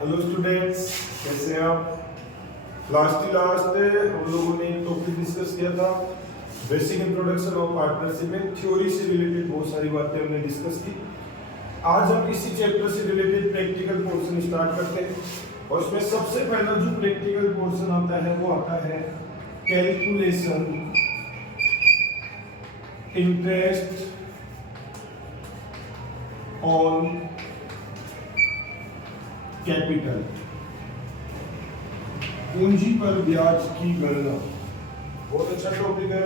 Hello students, कैसे हैं आप? लास्ट हम लोगों ने एक टॉपिक डिस्कस किया था, बेसिक इंट्रोडक्शन ऑफ पार्टनरशिप में थ्योरी से रिलेटेड बहुत सारी बातें हमने डिस्कस की। आज हम इसी चैप्टर से रिलेटेड प्रैक्टिकल पोर्शन स्टार्ट करते हैं और उसमें सबसे पहला जो प्रैक्टिकल पोर्शन आता है वो आता है कैलकुलेशन इंटरेस्ट ऑन कैपिटल, पूंजी पर ब्याज की गणना। बहुत अच्छा टॉपिक है।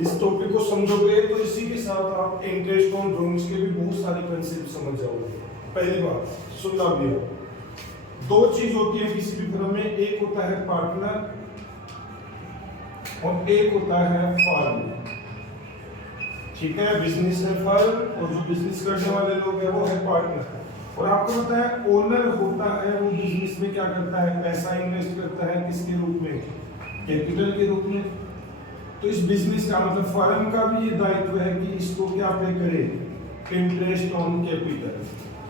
इस टॉपिक को समझोगे तो इसी के साथ आप इंटरेस्ट ऑन ड्रॉइंग्स के भी बहुत सारे कंसेप्ट समझ जाओगे। पहली बात सुनना भी हो, दो चीज होती है किसी भी फर्म में, एक होता है पार्टनर और एक होता है फर्म। ठीक है, बिजनेस है फर्म और जो बिजनेस करने वाले लोग हैं वो है पार्टनर। और आपको पता है ओनर होता है वो बिजनेस में क्या करता है, पैसा इन्वेस्ट करता है किसके रूप में, कैपिटल के रूप में। तो इस बिजनेस का मतलब फर्म का भी ये दायित्व है कि इसको क्या पे करे, इंटरेस्ट ऑन कैपिटल।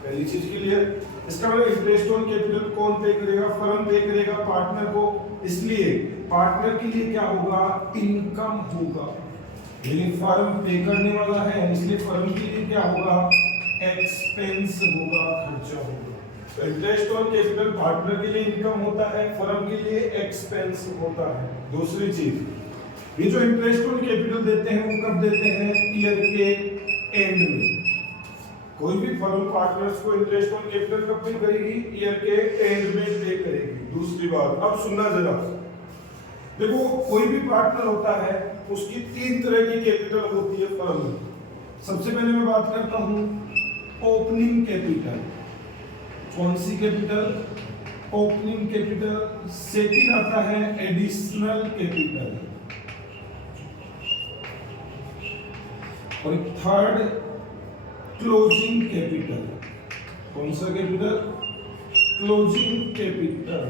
पहली चीज क्लियर। इसका मतलब इंटरेस्ट ऑन कैपिटल कौन पे करेगा, फर्म पे करेगा पार्टनर को। इसलिए पार्टनर के लिए क्या होगा, इनकम होगा, लेकिन फर्म पे करने वाला है इसलिए फर्म के लिए क्या होगा, एक्सपेंस होगा, खर्चा होगा। तो इंटरेस्ट ऑन कैपिटल पार्टनर के लिए इनकम होता है, फर्म के लिए एक्सपेंस होता है। दूसरी चीज, ये जो इंटरेस्ट ऑन कैपिटल देते हैं वो कब देते हैं, ईयर के एंड में। कोई भी फर्म पार्टनर्स को इंटरेस्ट ऑन कैपिटल कब पे करेगी, ईयर के एंड में पे करेगी। दूसरी बात, अब सुनना जरा, देखो कोई भी पार्टनर होता है उसकी तीन तरह की कैपिटल होती है फर्म में। सबसे पहले मैं बात करता हूं ओपनिंग कैपिटल। कौन सी कैपिटल, ओपनिंग कैपिटल। सेकंड आता है एडिशनल कैपिटल और थर्ड क्लोजिंग कैपिटल। कौन सा कैपिटल, क्लोजिंग कैपिटल।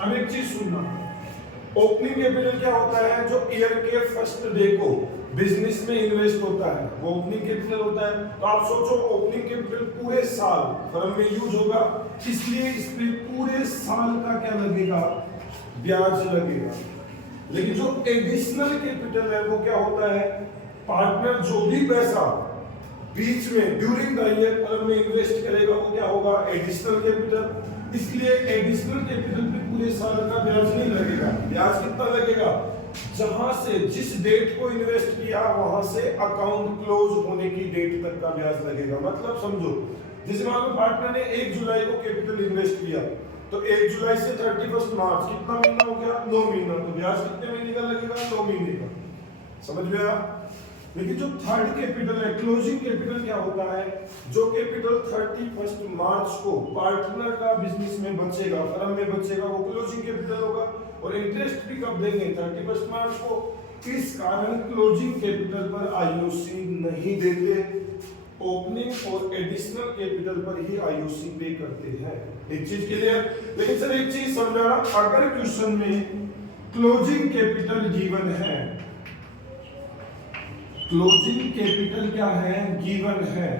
अब एक चीज सुनना, ओपनिंग कैपिटल क्या होता है, जो ईयर के फर्स्ट डे को बिजनेस में इन्वेस्ट होता है वो ओपनिंग कैपिटल होता है। तो आप सोचो ओपनिंग कैपिटल पूरे साल फर्म में यूज होगा, इसलिए इस पे पूरे साल का क्या लगेगा, ब्याज लगेगा। लेकिन जो एडिशनल कैपिटल है वो क्या होता है, पार्टनर जो भी पैसा बीच में ड्यूरिंग द ईयर फर्म में इन्वेस्ट करेगा वो क्या होगा, एडिशनल कैपिटल। इसलिए एडिशनल कैपिटल पे पूरे साल का ब्याज नहीं लगेगा। ब्याज कितना लगेगा, जहां से जिस डेट को इन्वेस्ट किया वहां से अकाउंट क्लोज होने की डेट तक का ब्याज लगेगा। मतलब समझो, जैसे मान लो पार्टनर ने 1 जुलाई को कैपिटल इन्वेस्ट किया, तो 1 जुलाई से 31 मार्च कितना महीना हो गया, 9 महीना। तो ब्याज कितने महीने का लगेगा, 9 महीने का। समझ में आया? लेकिन जो थर्ड कैपिटल है, क्लोजिंग कैपिटल, क्या होता है, जो कैपिटल 31 मार्च को पार्टनर का बिजनेस में बचेगा, फर्म में बचेगा, वो क्लोजिंग कैपिटल होगा। और इंटरेस्ट भी कब देंगे, 31 मार्च को। इस कारण क्लोजिंग कैपिटल पर आईओसी नहीं देते, ओपनिंग और एडिशनल कैपिटल पर ही आईओसी पे करते हैं। एक चीज क्लियर। लेकिन सर एक चीज समझाना, अगर क्वेश्चन में क्लोजिंग कैपिटल गिवन है, क्लोजिंग कैपिटल क्या है, गिवन है,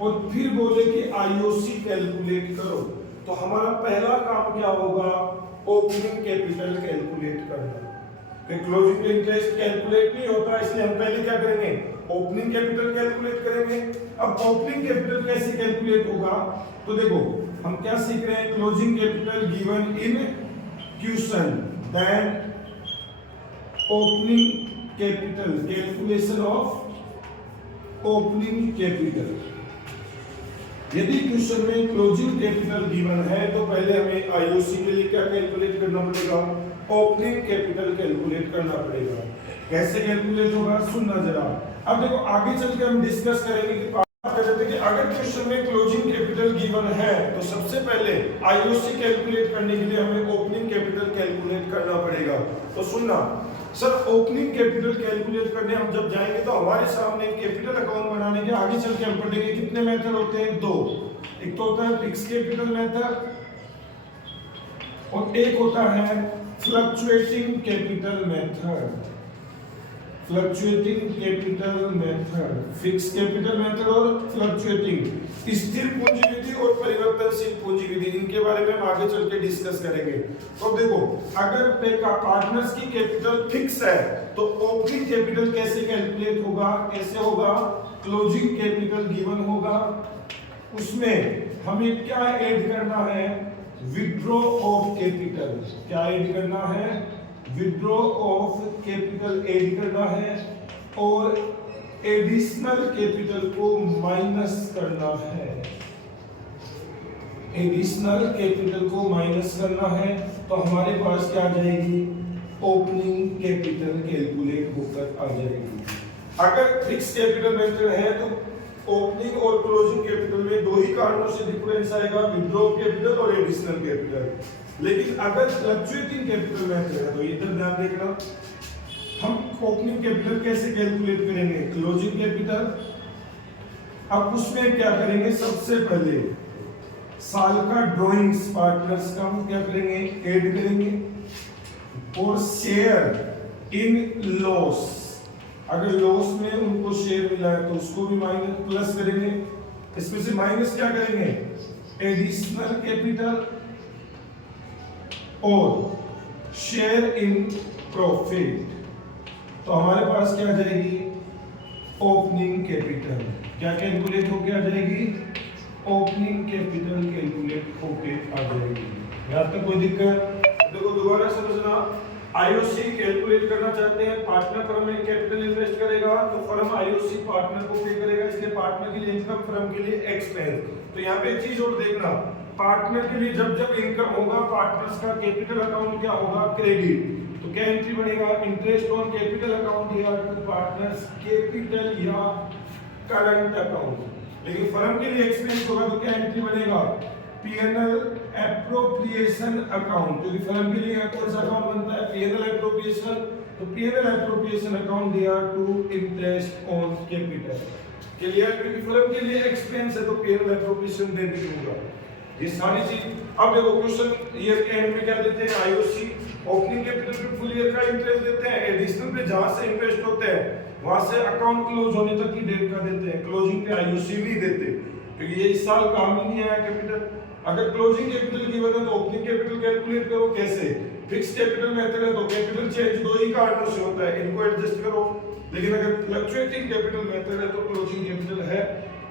और फिर बोले कि आईओसी कैलकुलेट करो, तो हमारा पहला काम क्या होगा, ओपनिंग कैपिटल कैलकुलेट करना। क्लोजिंग इंटरेस्ट कैलकुलेट नहीं होता, इसलिए हम पहले क्या करेंगे, ओपनिंग कैपिटल कैलकुलेट करेंगे। अब ओपनिंग कैपिटल कैसे कैलकुलेट होगा, तो देखो हम क्या सीख रहे हैं, closing capital given in question, then opening capital, calculation of opening capital. यदि क्वेश्चन में क्लोजिंग कैपिटल गिवन है तो पहले हमें आईओसी के लिए क्या कैलकुलेट करना पड़ेगा, ओपनिंग कैपिटल कैलकुलेट करना पड़ेगा। कैसे कैलकुलेट होगा, सुनना जरा। अब देखो आगे चल के हम डिस्कस करेंगे कि बात कर रहे थे कि अगर क्वेश्चन में क्लोजिंग कैपिटल गिवन है तो सबसे पहले आईओसी कैलकुलेट करने के लिए हमें ओपनिंग कैपिटल कैलकुलेट करना पड़ेगा। तो सुनना सर, ओपनिंग कैपिटल कैलकुलेट करने हम जब जाएंगे तो हमारे सामने कैपिटल अकाउंट बनाने के आगे चल के हम पढ़ेंगे कितने मेथड होते हैं, दो। एक तो होता है फिक्स कैपिटल मेथड और एक होता है fluctuating capital method. Fluctuating capital method, fix capital method और फ्लक्चुएटिंग। स्थिर पूंजी विधि और परिवर्तनशील पूंजी विधि, इनके बारे में हम आगे चल के डिस्कस करेंगे। तो देखो, अगर पार्टनर्स की कैपिटल फिक्स है तो ओपनिंग कैपिटल कैसे कैलकुलेट होगा, कैसे होगा, क्लोजिंग कैपिटल गिवन होगा, उसमें हमें क्या ऐड करना है, विड्रॉ ऑफ कैपिटल, क्या ऐड करना है, विड्रॉ ऑफ कैपिटल ऐड करना है, और एडिशनल कैपिटल को माइनस करना है, एडिशनल कैपिटल को माइनस करना है। तो हमारे पास क्या आ जाएगी, ओपनिंग कैपिटल कैलकुलेट होकर आ जाएगी। अगर फिक्स कैपिटल मेथड है तो ओपनिंग और क्लोजिंग कैपिटल में दो ही कारणों से डिफरेंस आएगा, विड्रॉ कैपिटल और एडिशनल कैपिटल। लेकिन अगर फ्लक्चुएटिंग कैपिटल मेथड है तो इधर ध्यान देखना, हम ओपनिंग कैपिटल कैसे कैलकुलेट करेंगे, क्लोजिंग कैपिटल। अब उसमें क्या करेंगे, सबसे पहले साल का ड्राइंग्स पार्टनर्स का हम क्या करेंगे, ऐड करेंगे, और शेयर इन लॉस, अगर लॉस में उनको शेयर मिला है तो उसको भी माइनस प्लस करेंगे। इसमें से माइनस क्या करेंगे, एडिशनल कैपिटल और शेयर इन प्रॉफिट। तो हमारे पास क्या आ जाएगी, ओपनिंग कैपिटल क्या कैलकुलेट होके आ जाएगी, ओपनिंग कैपिटल कैलकुलेट होके आ जाएगी। यहां तक कोई दिक्कत? देखो दोबारा समझना, आईओसी कैलकुलेट करना चाहते हैं, पार्टनर फर्म में कैपिटल इन्वेस्ट करेगा तो फर्म आईओसी पार्टनर को पे करेगा, इसलिए पार्टनर के लिए इनकम, फर्म के लिए एक्सपेंस। तो यहाँ पे एक चीज और देखना, पार्टनर के लिए जब जब इनकम होगा पार्टनर्स का कैपिटल अकाउंट क्या होगा, क्रेडिट। तो क्या एंट्री बनेगा, इंटरेस्ट ऑन कैपिटल अकाउंट या पार्टनर्स कैपिटल या करंट अकाउंट। लेकिन फर्म के लिए एक्सपेंस होगा तो क्या एंट्री बनेगा, पीएनएल एप्रोप्रिएशन अकाउंट। क्योंकि फर्म के लिए कौन सा अकाउंट बनता है, पीएनएल एप्रोप्रिएशन। तो पीएनएल एप्रोप्रिएशन अकाउंट दिया to interest on capital. Clear? क्योंकि फर्म के लिए एक्सपेंस है तो पीएनएल एप्रोप्रिएशन डेबिट होगा। ये सारी चीज। अब देखो क्वेश्चन ईयर के एंड में क्या देते हैं, आईओसी ओपनिंग कैपिटल पे फुल ईयर का इंटरेस्ट देते हैं, एडिशनल पे जहां से इन्वेस्ट होते हैं वहां से अकाउंट क्लोज होने तक की डेट का देते हैं, क्लोजिंग पे आईओसी नहीं देते क्योंकि ये इस साल काम ही नहीं आया कैपिटल। अगर क्लोजिंग कैपिटल की वजह तो ओपनिंग कैपिटल कैलकुलेट करो कैसे, फिक्स कैपिटल मेथड है तो कैपिटल चेंज दो ही कारणों से होता है, इनको एडजस्ट करो। लेकिन अगर फ्लक्चुएटिंग कैपिटल मेथड है तो क्लोजिंग कैपिटल है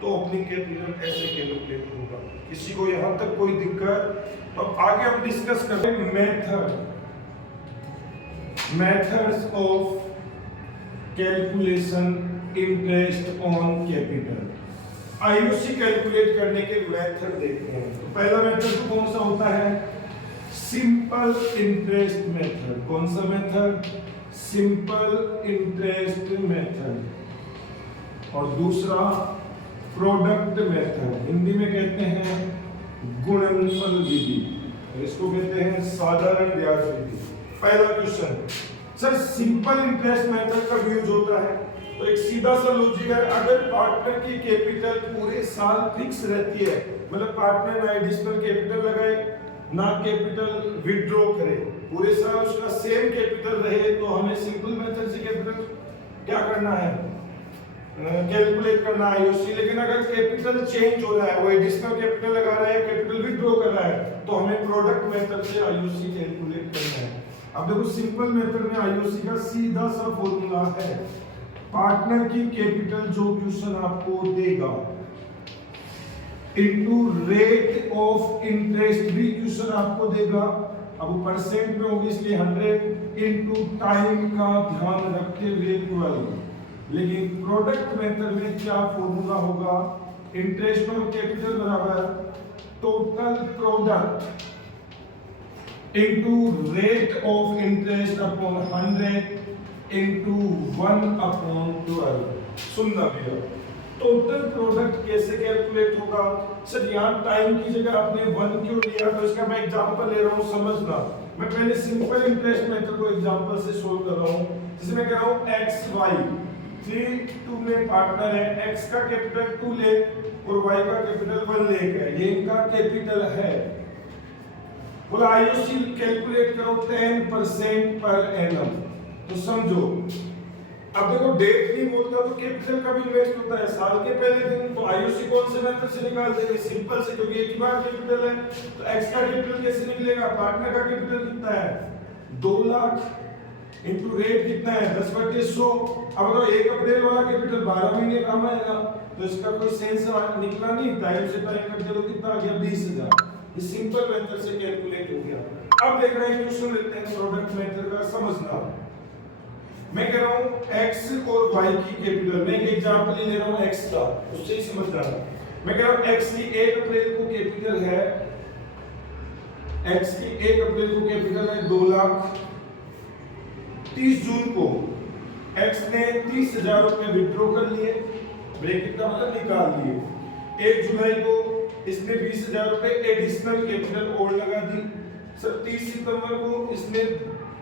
तो ओपनिंग कैपिटल ऐसे कैलकुलेट होगा। किसी को यहां तक कोई दिक्कत? तो आगे हम डिस्कस करेंगे methods of calculation interest on capital. IOC calculate करने के मेथड देखते हैं। तो पहला मेथड तो कौन सा होता है, सिंपल इंटरेस्ट मेथड। कौन सा मेथड, सिंपल इंटरेस्ट मेथड। और दूसरा प्रोडक्ट मेथड, हिंदी में कहते हैं गुणनफल विधि, इसको कहते हैं साधारण ब्याज विधि। पहला question, sir simple interest method कब यूज होता है? तो एक सीधा सा लॉजिक है, अगर पार्टनर की कैपिटल पूरे साल फिक्स रहती है, मतलब पार्टनर ना एडिशनल कैपिटल लगाए ना कैपिटल विड्रॉ करे, पूरे साल उसका सेम कैपिटल रहे, तो हमें सिंपल मेथड से कैपिटल क्या करना है, कैलकुलेट करना है आईओसी। लेकिन अगर कैपिटल चेंज हो रहा है, वो एडिशनल कैपिटल लगा रहा है, कैपिटल विड्रॉ कर रहा है, तो हमें प्रोडक्ट मेथड से आईओसी कैलकुलेट करना है। अब देखो सिंपल मेथड में आईओसी का सीधा सा फॉर्मूला है, पार्टनर की कैपिटल जो क्वेश्चन आपको देगा इनटू रेट ऑफ इंटरेस्ट भी क्वेश्चन आपको देगा। अब परसेंट में होगी इसलिए 100 इनटू टाइम का ध्यान रखते हुए 12। लेकिन प्रोडक्ट मेथड में क्या फॉर्मूला होगा, इंटरेस्ट ऑन कैपिटल बराबर total product into rate of interest upon 100 into 1/12। सुनना भैया, टोटल प्रोडक्ट कैसे कैलकुलेट होगा? सर यहाँ टाइम की जगह आपने 1 क्यों लिया? तो इसका मैं एग्जांपल ले रहा हूँ, समझना। मैं पहले सिंपल इंटरेस्ट मेथड को एग्जांपल से सोल्व कर रहा हूँ। जैसे मैं कह रहा हूँ एक्स वाई 3 में पार्टनर है, एक्स का कैपिटल 2 ले और वाई का कैपिटल 1 लेगा, ये इनका कैपिटल है। बोला आईओसी कैलकुलेट करो 10% पर एनम। तो समझो अब देखो डेट नहीं बोलता तो कैपिटल कब इन्वेस्ट होता है, साल के पहले दिन। तो आईओसी कौन से मेथड से निकाल देंगे, सिंपल से, क्योंकि एक ही बार कैपिटल है। तो एक्स का कैपिटल कैसे निकलेगा, पार्टनर का कैपिटल कितना है 2 लाख इनटू रेट कितना है 10/100। अब अगर 1 अप्रैल वाला कैपिटल 12 महीने काम आएगा, तो इसका कोई सेंस निकला नहीं, टाइम से टाइम करते तो कितना आ गया 20,000। ये सिंपल मेथड से कैलकुलेट हो गया। अब देख रहे हैं क्वेश्चन लेते हैं प्रोडक्ट मेथड का, समझना। मैं कह रहा हूं x और y की कैपिटल, मैं एक एग्जांपल ले रहा हूं x का, उससे ही समझ रहा हूं। मैं कह रहा हूं x की 1 अप्रैल को कैपिटल है, x की 1 अप्रैल को कैपिटल है 2 लाख। 30 जून को x ने 30,000 रुपए विड्रॉ कर लिए, ब्रैकेट का मतलब निकाल लिए। 1 जुलाई को इसने 20,000 रुपए एडिशनल कैपिटल और लगा दी। सर 30 सितंबर को इसने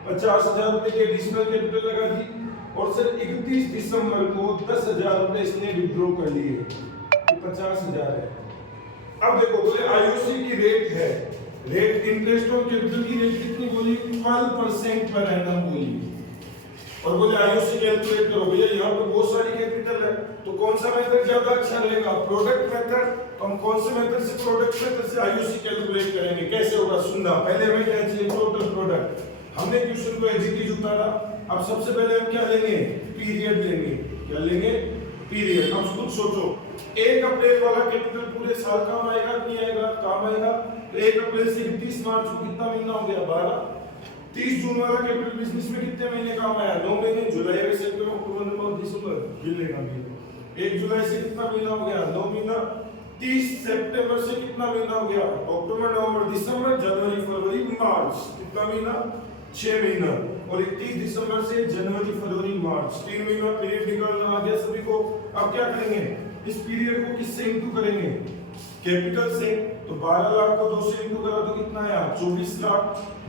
50,000 रुपए की एडिशनल कैपिटल लगा दी। और सर 31 दिसंबर को 10,000 रुपए इसने विड्रॉ कर लिए, ये 50,000 है। अब देखो बोले आईओसी की रेट है, रेट इंटरेस्ट ऑन कैपिटल की रेट कितनी बोली 12% पर एनम बोली। और बोले आईओसी कैलकुलेट करो, भैया यहाँ पे बहुत सारी कैपिटल है, तो कौन सा मेथड ज्यादा अच्छा रहेगा, प्रोडक्ट मेथड। तो हम कौन से मेथड से, प्रोडक्ट मेथड से आईओसी कैलकुलेट करेंगे। कैसे होगा सुनना, पहले हमें क्या चाहिए टोटल प्रोडक्ट। हमने क्वेश्चन को एग्जीक्यूट उतारा, अब सबसे पहले हम क्या लेंगे, पीरियड लेंगे। क्या लेंगे, पीरियड। अब खुद सोचो 1 अप्रैल वाला कैपिटल पूरे साल काम आएगा नहीं आएगा, काम आएगा। तो 1 अप्रैल से 31 मार्च को कितना महीना हो गया 12। 30 जून वाला कैपिटल बिजनेस में कितने महीने काम आया 9 महीने, जुलाई अगस्त सितंबर अक्टूबर नवंबर दिसंबर मिलेगा भी। 1 जुलाई से कितना महीना हो गया 9 महीना। 30 सितंबर से कितना महीना हो गया अक्टूबर नवंबर दिसंबर जनवरी फरवरी मार्च, कितना महीना 6 महीना। और 31 दिसंबर से जनवरी फरवरी मार्च 3 महीना पीरियड निकालना आ गया सभी को। अब क्या करेंगे, इस पीरियड को किससे इंटू करेंगे, कैपिटल से। तो 12 लाख को 2 से इंटू करा तो कितना आया 24 लाख।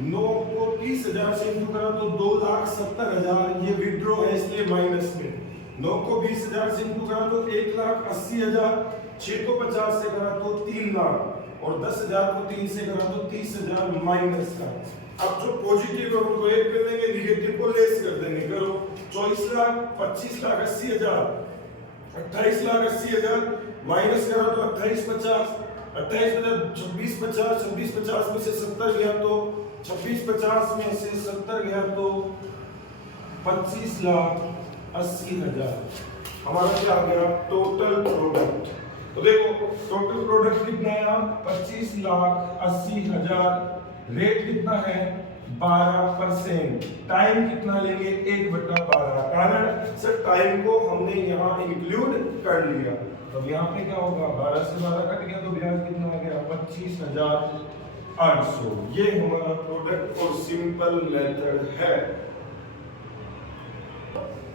9 को 30,000 से इंटू करा तो 2,70,000, ये विड्रॉ है इसलिए माइनस में। 9 को 20,000 से इंटू करा तो 1,80,000। 6 को 50 से करा तो 3 लाख। और 10,000 को 3 से करा तो 30,000 माइनस का। अब जो पॉजिटिव है उनको एक कर देंगे, नेगेटिव को लेस कर देंगे। करो 24 लाख 25,80,000, 28,80,000 माइनस करा तो 28,50, 26,50, 26,50 में से 70 गया तो 26,50 में से 70 गया तो 25,80,000 हमारा क्या आ गया टोटल प्रोडक्ट। तो देखो टोटल प्रोडक्ट कितना है 25,80,000। रेट कितना है 12%। टाइम कितना लेंगे 1/12। कारण सर टाइम को हमने यहाँ इंक्लूड कर लिया। तो यहाँ पे क्या होगा 12 से 12 कट गया तो ब्याज कितना आ गया 25,800। ये हमारा प्रोडक्ट और सिंपल मेथड है।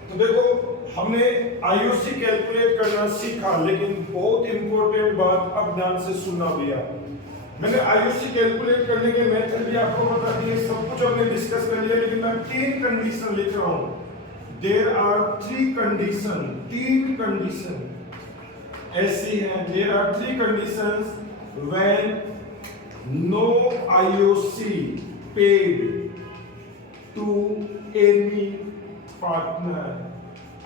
तो देखो हमने आईओसी कैलकुलेट करना सीखा, लेकिन बहुत इंपॉर्टेंट बात अब ध्यान से सुनना भैया। मैंने आईओसी कैलकुलेट करने के मेथड भी आपको बता दिए, सब कुछ हमने डिस्कस कर लिया, लेकिन मैं 3 कंडीशन लिख रहा हूं। देयर आर 3 कंडीशन, 3 कंडीशन ऐसी हैं। There are 3 conditions when no IOC paid to any partner.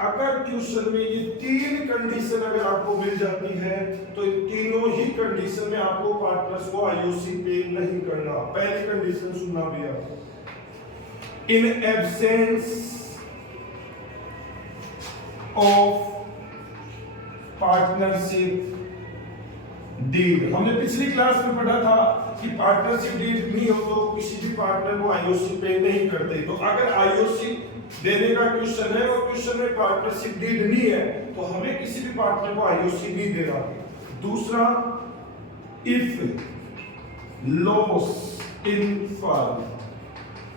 अगर क्वेश्चन में ये 3 कंडीशन अगर आपको मिल जाती है तो इन तीनों ही कंडीशन में आपको पार्टनर्स को आईओसी पे नहीं करना। पहली कंडीशन सुनना भैया, in absence of partnership deed. हमने पिछली क्लास में पढ़ा था कि पार्टनरशिप डीड नहीं हो तो किसी भी पार्टनर को आईओसी पे नहीं करते। तो अगर आईओसी देने का क्वेश्चन है और क्वेश्चन में पार्टनरशिप डीड नहीं है तो हमें किसी भी पार्टनर को आईओसी नहीं देना। दूसरा, इफ लॉस इन फर्म,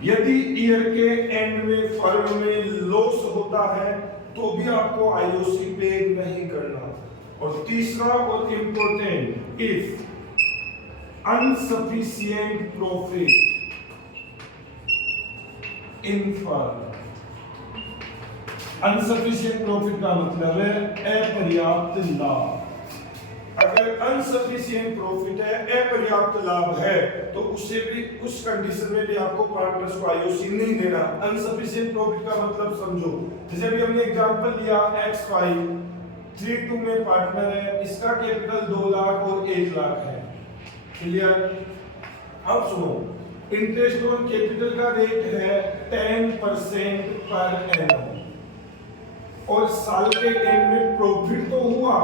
यदि ईयर के एंड में फर्म में लॉस होता है तो भी आपको आईओसी पे नहीं करना। और तीसरा और important, if insufficient profit in firm. Insufficient profit का मतलब है अपर्याप्त लाभ। अगर अगर अनसफिशिएंट प्रॉफिट है, अपर्याप्त लाभ है, तो उससे भी उस कंडीशन में भी आपको पार्टनर्स को आईओसी नहीं देना। अनसफिशिएंट प्रॉफिट का मतलब समझो, जैसे अभी हमने एग्जांपल लिया XY 32 में पार्टनर है, इसका कैपिटल 2 लाख और 1 लाख है। क्लियर? अब सुनो, इंटरेस्ट ऑन कैपिटल का रेट है 10% पर एनम और साल के एंड में प्रॉफिट तो हुआ,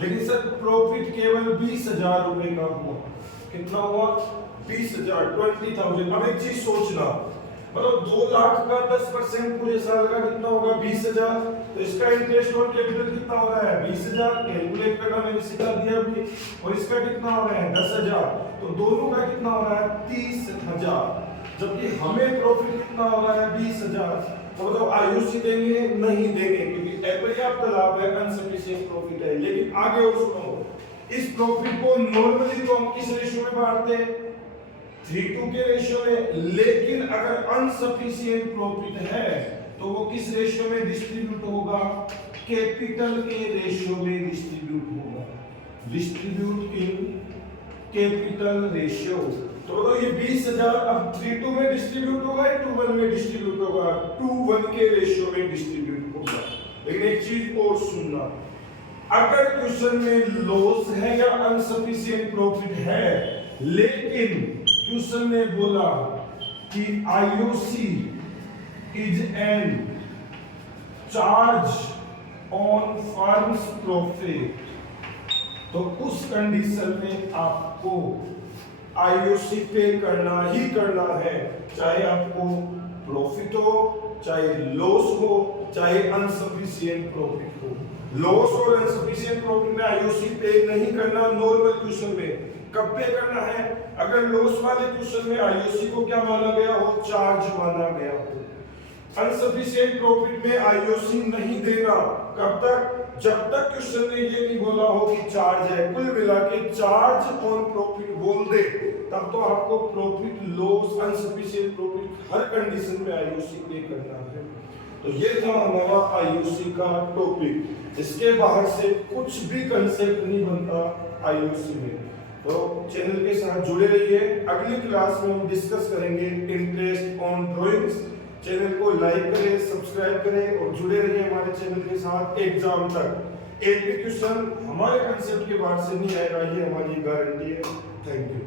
लेकिन सर प्रॉफिट केवल 20,000 रुपए का हुआ। कितना हुआ? 20,000, 20,000। अब एक चीज सोचना, मतलब 2 लाख का 10% पूरे साल का कितना होगा? 20,000। तो इसका इंटरेस्ट ऑन कैपिटल कितना हो रहा है? 20,000। कैलकुलेट करना मैंने सिखा दिया अभी। और इसका कितना हो रहा है? 10,000। तो दोनों का कितना हो रहा है? 30,000। जबकि हमें प्रॉफिट कितना हो रहा है? 20,000। तो मतलब आईओसी देंगे? नहीं देंगे, क्योंकि अपर्याप्त लाभ है, अनसफिशिएंट प्रॉफिट है। लेकिन आगे और सुनो, इस प्रॉफिट को नॉर्मली तो हम किस रेशियो में बांटते हैं? 3:2 के रेशियो में। लेकिन अगर अनसफिशिएंट प्रॉफिट है तो वो किस रेशियो में डिस्ट्रीब्यूट होगा? कैपिटल के रेशियो में डिस्ट्रीब्यूट होगा। Distribute in capital ratio. तो ये 20,000 अब 3:2 में डिस्ट्रीब्यूट होगा या 2:1 में डिस्ट्रीब्यूट होगा? 2:1 के रेशियो में डिस्ट्रीब्यूट होगा। लेकिन एक चीज और सुनना, अगर क्वेश्चन में लॉस है या अनसफिशिएंट प्रॉफिट है, लेकिन क्वेश्चन ने बोला कि IOC is an charge on firms profit, तो उस कंडीशन में आपको आईओसी पे करना ही करना है, चाहे आपको प्रॉफिट हो, चाहे लॉस हो, चाहे अनसफिशिएंट प्रॉफिट हो। लॉस और अनसफिशिएंट प्रॉफिट में आईओसी पे नहीं करना नॉर्मल क्वेश्चन में। कब पे करना है? अगर लॉस वाले क्वेश्चन में आईओसी को क्या माना गया हो? चार्ज माना गया हो। अनसफिशिएंट प्रॉफिट में आईओसी नहीं देना। कब तक? जब तक क्वेश्चन ने ये नहीं बोला हो कि चार्ज है। कुल मिला के चार्ज ऑन प्रॉफिट बोल दे, तब तो आपको प्रॉफिट, लॉस, अनसफिशिएंट प्रॉफिट हर कंडीशन में आईओसी पे करना है। तो ये था हमारा आईओसी का टॉपिक। इसके बाहर से कुछ भी कंसेप्ट नहीं बनता आईओसी में। तो चैनल के साथ जुड़े रहिए। अगली क्लास में हम डिस्कस करेंगे इंटरेस्ट ऑन ड्राइंग्स। चैनल को लाइक करें, सब्सक्राइब करें और जुड़े रहिए हमारे चैनल के साथ एग्जाम तक। एक भी क्वेश्चन हमारे कंसेप्ट के बाहर से नहीं आएगा, ये हमारी गारंटी है। Thank you.